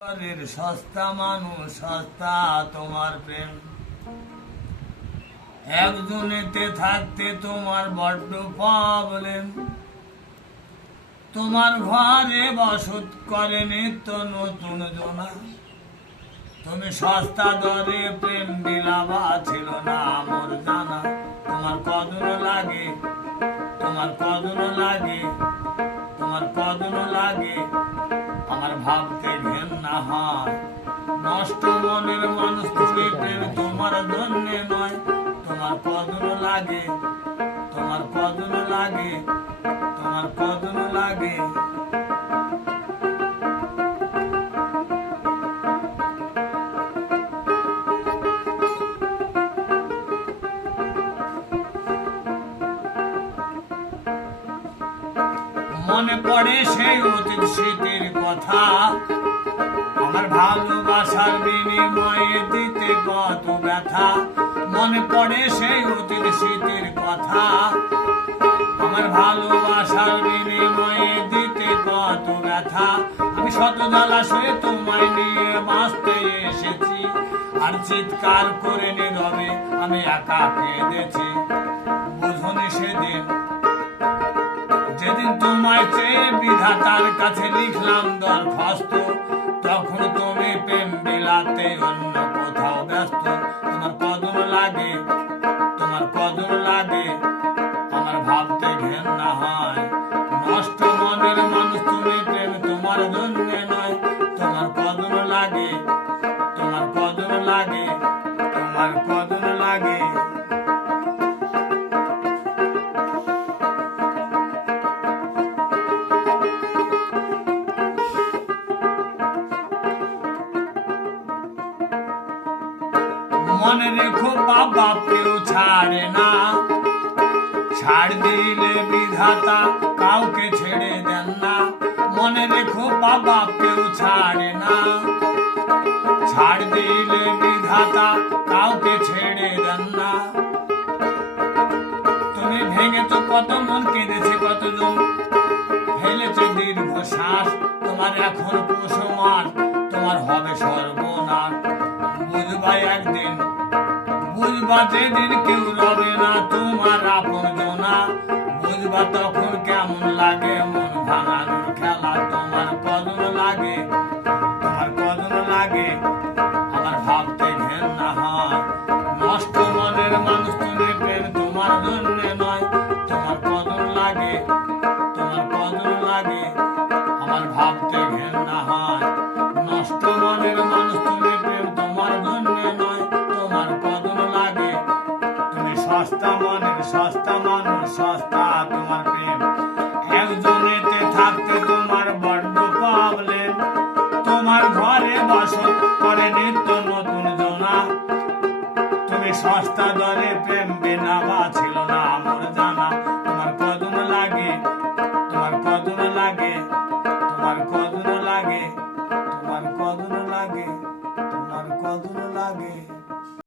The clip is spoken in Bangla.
সস্তা মানুষ সস্তা তোমার প্রেম, একজনেতে থাকতে তোমার বড্ড প্রবলেম। তোমার ঘরে বসত করে নিত্য নতুন জনা, তুমি সস্তা দরে প্রেম বিলাবা ছিল না মোর জানা। তোমার কদর লাগে, তোমার কদর লাগে, তোমার কদর লাগে, আমার ভাবতে ঘেন্না হয়। নষ্ট মনের মানুষ তুমি, প্রেম তোমার জন্যে নয়। তোমার কদর লাগে, তোমার কদর লাগে, তোমার কদর লাগে। মনে পড়ে সেই অতীত স্মৃতির কথা, আমার ভালোবাসার বিনিময়ে দিতে কত ব্যথা। মনে পড়ে সেই অতীত স্মৃতির কথা, আমার ভালোবাসার বিনিময়ে দিতে কত ব্যথা। আমি শত জলাশয়ে তোমায় নিয়ে বাঁচতে এসেছি, আর চিৎকার করে নীরবে আমি একা কেঁদেছি। বুঝনি সেদিন, যেদিন তোমায় চেয়ে বিধাতার কাছে লিখলাম দরখাস্ত, তখন তুমি প্রেম বিলাতে অন্য কোথাও ব্যস্ত। তোমার কদর লাগে, তোমার কদর লাগে, আমার ভাবতে ঘেন্না হয়। নষ্ট মনের মানুষ তুমি, প্রেম তোমার জন্য নয়। তোমার কদর লাগে, তোমার কদর লাগে, তোমার কদর লাগে। মনে রেখো বাবা কেউ ছাড়ে না, ছাড় দিলে বিধাতা কাউকে ছেড়ে দেন না। মনে রেখো বাবা কেউ ছাড়ে না, ছাড় দিলে বিধাতা কাউকে ছেড়ে দেন না। তুমি ভেঙেছো কত মন, কেঁদেছে কতজন, ফেলেছে দীর্ঘ শ্বাস। তোমার এখন পৌষ মাস, তোমার হবে সর্বনাশ। বুঝবা একদিন, বুঝবা যেদিন কেউ রবে না তোমার আপন জনা। বুঝবা তখন কেমন লাগে মন ভাঙানোর খেলা। তোমার কদর লাগে, তোমার কদর লাগে, আমার ভাবতে ঘেন্না হয়। নষ্ট মনের মানুষ তুমি, প্রেম তোমার জন্য নয়। তোমার কদর লাগে, তোমার কদর লাগে, আমার ভাবতে ঘেন্না হয়। নষ্ট মনের মানুষ তুমি, প্রেম তোমার জন্য নয়। তোমার কদর লাগে, তুমি সস্তা মনের সস্তা মানুষ সস্তা তোমার প্রেম, একজনেতে থাকতে তোমার বড্ড প্রবলেম। তোমার ঘরে বসত করে নিত্য নতুন জনা, তুমি সস্তা দরে প্রেম বিনাবা ছিল না মোর জানা।